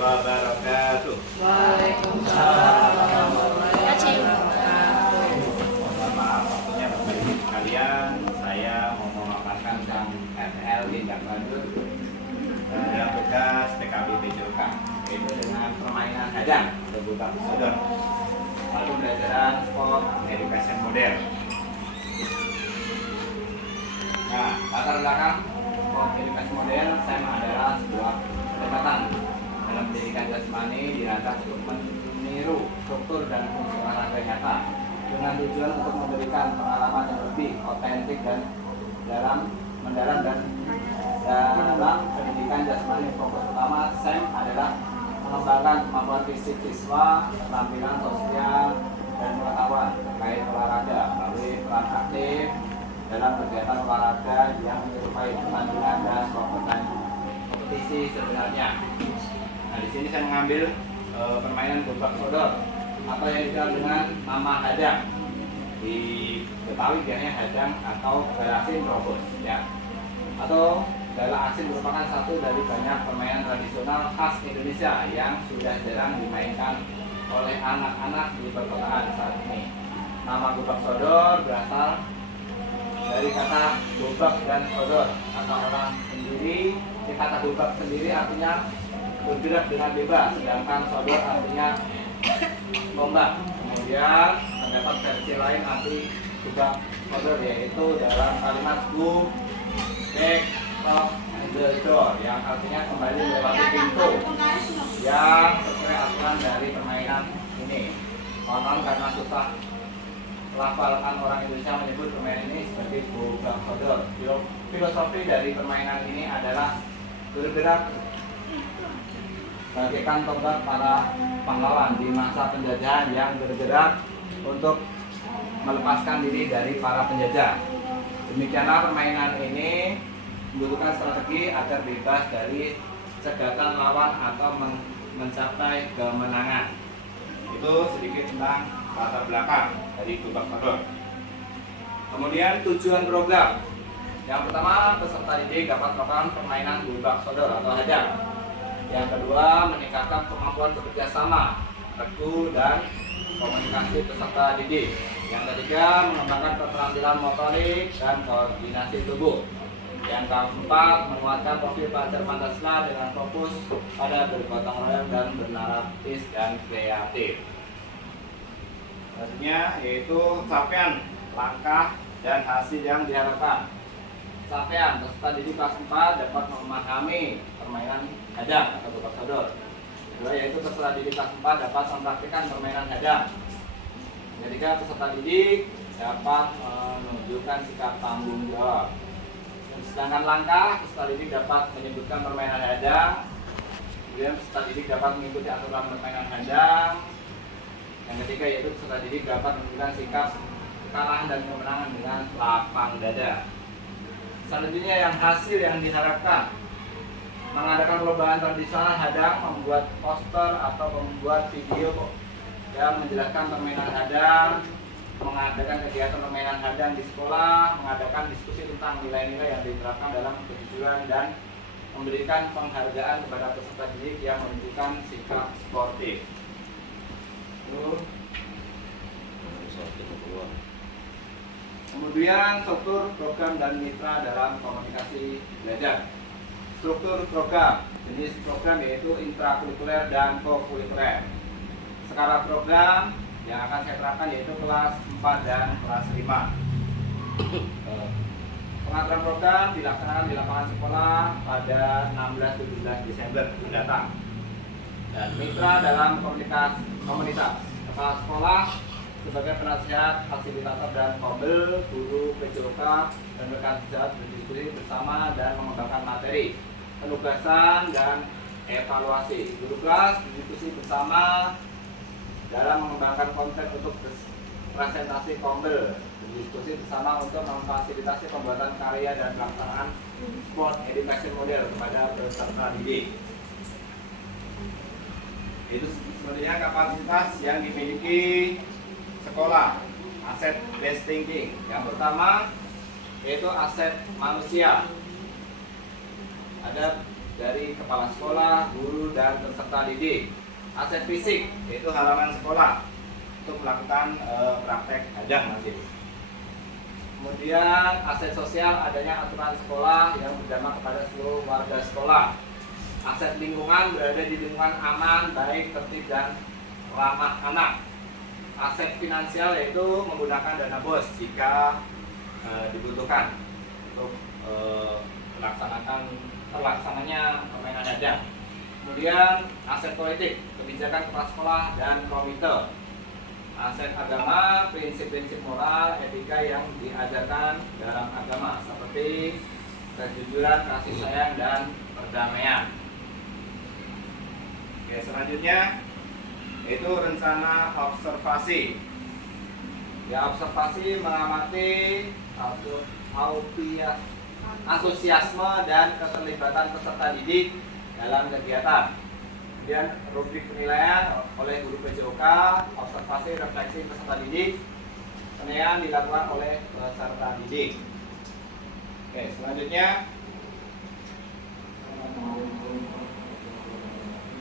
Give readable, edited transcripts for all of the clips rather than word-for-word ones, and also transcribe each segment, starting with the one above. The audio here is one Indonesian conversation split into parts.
wabarakatuh. Waalaikumsalam warahmatullahi wabarakatuh. Mohon maaf waktunya Bapak Ibu sekalian, saya mau memaparkan tentang RL Tindak Lanjut dalam tugas PKB PJOK, yaitu dengan permainan hadang atau buka sodor atau pembelajaran sport education model. Nah, latar belakang sport education model SEM adalah sebuah pendekatan dalam pendidikan jasmani dirancang untuk meniru struktur dan fungsi olahraga nyata dengan tujuan untuk memberikan pengalaman yang lebih otentik dan mendalam dan dalam pendidikan jasmani. Fokus utama SEM adalah mengembangkan kemampuan fisik siswa, keterampilan sosial dan pengetahuan terkait olahraga melalui peran aktif dalam kegiatan olahraga yang menyerupai pertandingan dan kompetisi sebenarnya. Nah, di sini saya mengambil permainan gobak sodor atau yang dikenal dengan nama hadang. Di Betawi biasanya hadang atau gala asin robos, ya. Atau gala asin merupakan satu dari banyak permainan tradisional khas Indonesia yang sudah jarang dimainkan oleh anak-anak di perkotaan saat ini. Nama gobak sodor berasal dari kata gobak dan sodor, kata orang sendiri. Kata gobak sendiri artinya bergerak dengan bebas, sedangkan sodor artinya lomba. Kemudian terdapat versi lain arti gobak sodor, yaitu dalam kalimat go back of the door, yang artinya kembali melewati pintu, yang sesuai aturan dari permainan ini. Konon karena susah melafalkan, orang Indonesia menyebut permainan ini sebagai gobak sodor. Filosofi dari permainan ini adalah bergerak bagaikan tonggak para pahlawan di masa penjajahan yang bergerak untuk melepaskan diri dari para penjajah. Demikianlah permainan ini membutuhkan strategi agar bebas dari cegatan lawan atau mencapai kemenangan. Itu sedikit tentang latar belakang dari gobak sodor. Kemudian tujuan program. Yang pertama, peserta didik dapat melakukan permainan gobak sodor atau hadang. Yang kedua, meningkatkan kemampuan bekerja sama, regu, dan komunikasi peserta didik. Yang ketiga, mengembangkan keterampilan motorik dan koordinasi tubuh. Yang keempat, menguatkan profil pelajar Pancasila dengan fokus pada bergotong royong dan bernarratif dan kreatif. Selanjutnya yaitu capaian, langkah, dan hasil yang diharapkan. Capaian, peserta didik kelas 4 dapat memahami permainan hadang atau gobak sodor. Kedua, yaitu peserta didik kelas 4 dapat mempraktikkan permainan hadang. Ketiga, peserta didik dapat menunjukkan sikap tanggung jawab. Sedangkan langkah, peserta didik dapat menyebutkan permainan hadang. Kemudian peserta didik dapat mengikuti aturan permainan hadang. Yang ketiga, yaitu peserta didik dapat menunjukkan sikap kekalahan dan kemenangan dengan lapang dada. Selanjutnya, yang hasil yang diharapkan, mengadakan perlombaan tradisional hadang, membuat poster atau membuat video yang menjelaskan permainan hadang, mengadakan kegiatan permainan hadang di sekolah, mengadakan diskusi tentang nilai-nilai yang diterapkan dalam kejujuran, dan memberikan penghargaan kepada peserta didik yang menunjukkan sikap sportif. Kemudian struktur program dan mitra dalam komunikasi belajar. Struktur program, jenis program yaitu intrakurikuler dan kokurikuler. Skala program yang akan saya terapkan yaitu kelas 4 dan kelas 5. Pengaturan program dilaksanakan di lapangan sekolah pada 16-17 Desember mendatang. Dan mitra dalam komunitas. Kepala sekolah sebagai penasihat, fasilitator, dan kombel, guru PJOK, dan rekan sejawat berdiskusi bersama dan mengembangkan materi, penugasan, dan evaluasi. Guru kelas berdiskusi bersama dalam mengembangkan konten untuk presentasi kombel, berdiskusi bersama untuk memfasilitasi pembuatan karya dan pelaksanaan sport education model kepada peserta didik. Itu sebenarnya kapasitas yang dimiliki sekolah. Aset based thinking. Yang pertama yaitu aset manusia. Ada dari kepala sekolah, guru, dan peserta didik. Aset fisik yaitu halaman sekolah untuk melakukan praktek hadang nanti. Kemudian aset sosial adanya aturan sekolah yang berdampak kepada seluruh warga sekolah. Aset lingkungan berada di lingkungan aman, baik, tertib, dan ramah anak. Aset finansial yaitu menggunakan dana BOS jika dibutuhkan untuk terlaksananya permainan hadang. Kemudian aset politik, kebijakan kepala sekolah dan komite. Aset agama, prinsip-prinsip moral, etika yang diajarkan dalam agama seperti kejujuran, kasih sayang, dan perdamaian. Oke, selanjutnya yaitu rencana observasi. Ya, observasi mengamati antusiasme dan keterlibatan peserta didik dalam kegiatan. Kemudian rubrik penilaian oleh guru PJOK, observasi refleksi peserta didik, penilaian dilakukan oleh peserta didik. Oke, selanjutnya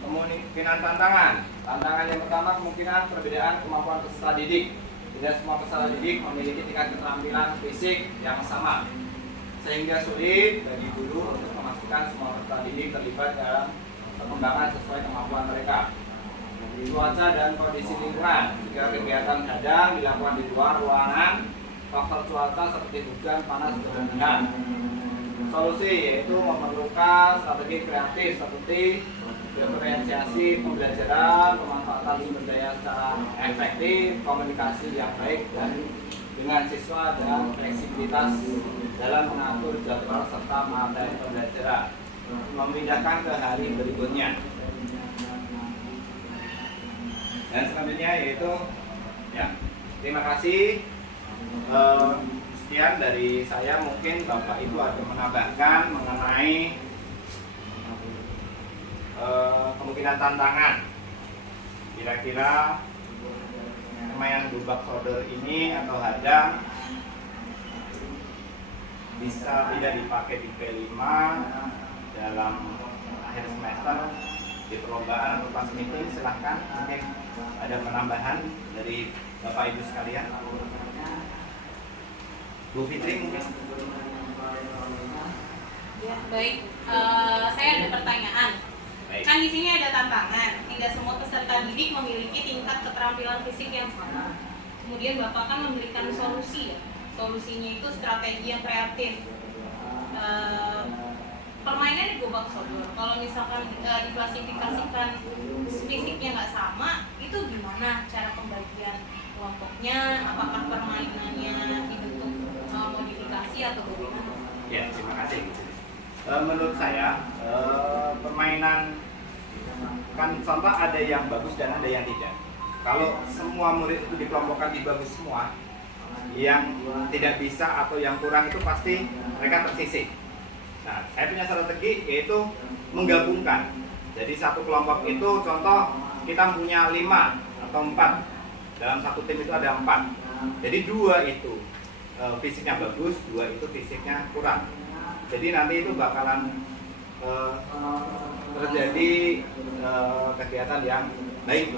kemungkinan tantangan. Tantangan yang pertama kemungkinan perbedaan kemampuan peserta didik. Tidak semua peserta didik memiliki tingkat keterampilan fisik yang sama, sehingga sulit bagi guru untuk memastikan semua peserta didik terlibat dalam perkembangan sesuai kemampuan mereka. Cuaca dan kondisi lingkungan. Jika kegiatan hadang dilakukan di luar ruangan, faktor cuaca seperti hujan, panas, berlebihan. Solusi yaitu memerlukan strategi kreatif seperti diferensiasi pembelajaran, pemanfaatan sumber daya secara efektif, komunikasi yang baik dengan siswa, dan fleksibilitas dalam mengatur jadwal serta materi pembelajaran. Memindahkan ke hari berikutnya. Dan selanjutnya yaitu ya, terima kasih. Sekian dari saya, mungkin Bapak Ibu ada menambahkan mengenai kemungkinan tantangan. Kira-kira permainan gubak solder ini atau hadang bisa tidak dipakai di P5 dalam akhir semester di perlombaan atau pas meeting. Silahkan, mungkin ada penambahan dari Bapak Ibu sekalian. Bu Fitri mungkin. Ya, baik. Saya ada pertanyaan. Baik. Kan di sini ada tantangan. Tidak semua peserta didik memiliki tingkat keterampilan fisik yang sama. Kemudian Bapak kan memberikan solusi ya. Solusinya itu strategi yang kreatif. Permainan di gobak sodor, kalau misalkan diklasifikasikan fisiknya nggak sama, itu gimana cara pembagian kelompoknya? Apakah permainannya dibentuk modifikasi atau bagaimana? Ya, terima kasih. Menurut saya permainan kan contoh ada yang bagus dan ada yang tidak. Kalau semua murid itu dikelompokkan di bagus semua, yang tidak bisa atau yang kurang itu pasti mereka tersisih. Nah, saya punya strategi yaitu menggabungkan. Jadi satu kelompok itu contoh kita punya 5 atau 4. Dalam satu tim itu ada 4. Jadi 2 itu fisiknya bagus, 2 itu fisiknya kurang. Jadi nanti itu bakalan terjadi kegiatan yang baik.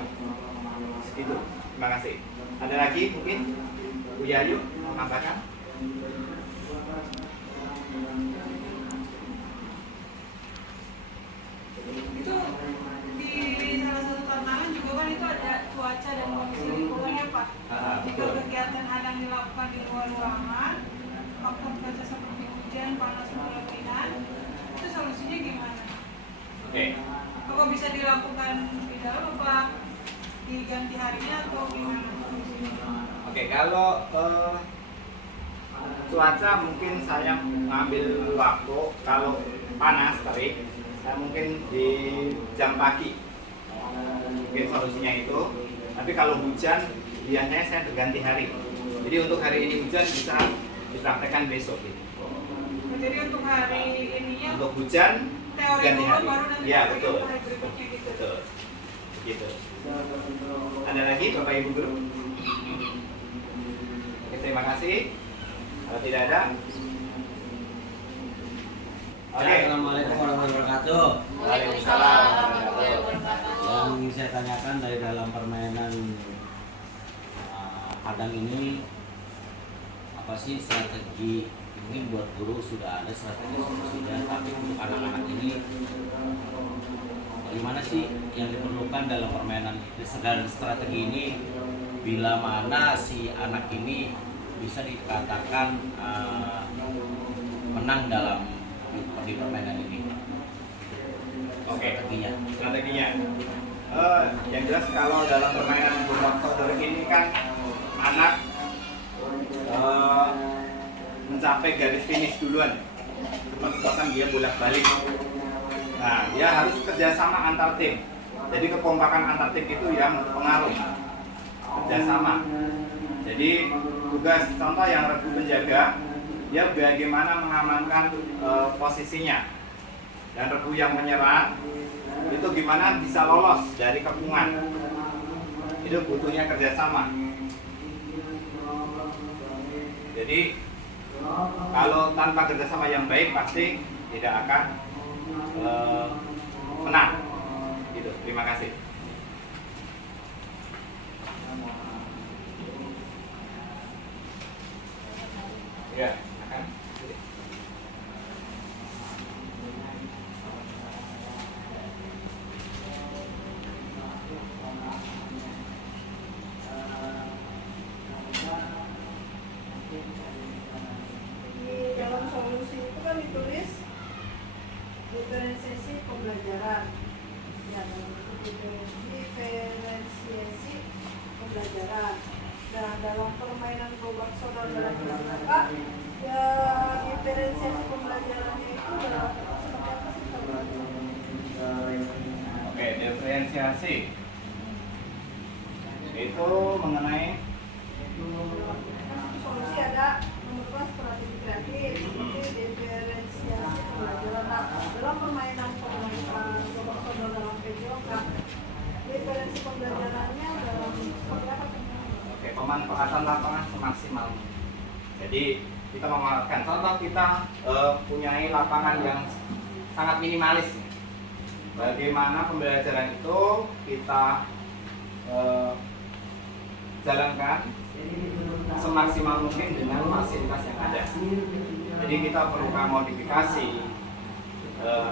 Itu. Terima kasih. Ada lagi mungkin Bu Yayu menambahkan? Itu di salah satu tantangan juga kan itu ada cuaca dan kondisi lingkungannya Pak. Jika kegiatan hadang dilakukan di luar ruangan, faktor cuaca seperti hujan, panas, berlebihan, itu solusinya gimana? Oke. Apa bisa dilakukan di dalam, apa diganti harinya atau gimana solusinya? Oke, kalau cuaca mungkin saya ngambil waktu. Kalau panas terik, saya mungkin di jam pagi. Mungkin solusinya itu. Tapi kalau hujan, biasanya saya berganti hari. Jadi untuk hari ini hujan bisa dipraktekkan besok. Gitu. Jadi untuk hari ininya Untuk hujan teori ganti dulu hari. baru nanti Ya, hari betul. berikutnya gitu. Betul. Gitu. Ada lagi Bapak Ibu Guru? Oke, terima kasih. Kalau tidak ada, oke. Assalamualaikum warahmatullahi wabarakatuh. ingin saya tanyakan dari dalam permainan hadang ini, apa sih strategi? Mungkin buat guru sudah ada strategi solusinya, tapi untuk anak-anak ini bagaimana sih yang diperlukan dalam permainan dan strategi ini, bila mana si anak ini bisa dikatakan menang dalam di permainan ini? Oke. Strateginya. Yang jelas kalau dalam permainan gobak sodor ini kan anak mencapai garis finish duluan, menyebabkan dia bolak-balik. Nah, dia harus kerjasama antar tim. Jadi kekompakan antar tim itu yang pengaruh kerjasama. Jadi tugas contoh yang regu penjaga, dia bagaimana mengamankan posisinya, dan regu yang menyerang itu gimana bisa lolos dari kepungan. Itu butuhnya kerjasama. Jadi kalau tanpa kerjasama yang baik pasti tidak akan menang. Gitu. Terima kasih. Ya, akan. Di dalam solusi itu kan ditulis diferensiasi pembelajaran. Ya, diferensiasi pembelajaran. Nah, dalam permainan gobak sodor dalam kelas kakak, ya diferensiasi pembelajarannya itu adalah seperti apa sih kalau? Oke, diferensiasi itu mengenai Solusi ada menemukan strategi kreatif seperti diferensiasi pembelajaran. Nah, dalam permainan gobak sodor dalam PJOK, diferensi pembelajarannya dalam seperti apa? oke, pemanfaatan lapangan semaksimal. Jadi kita memanfaatkan contoh kita punyai lapangan yang sangat minimalis. Bagaimana pembelajaran itu kita jalankan semaksimal mungkin dengan fasilitas yang ada. Jadi kita perlukan modifikasi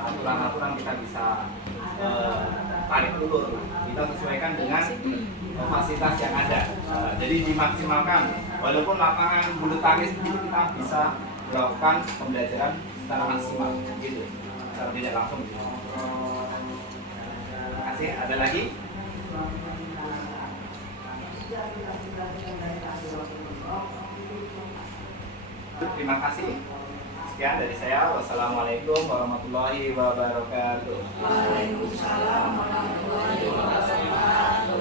aturan-aturan, kita bisa tarik ulur, kita sesuaikan dengan fasilitas yang ada. Jadi dimaksimalkan, walaupun lapangan bulu tangkis itu kita bisa melakukan pembelajaran secara maksimal, gitu, secara tidak langsung. Terima kasih. Ada lagi? Terima kasih. Sekian dari saya. Wassalamualaikum warahmatullahi wabarakatuh. Waalaikumsalam warahmatullahi wabarakatuh.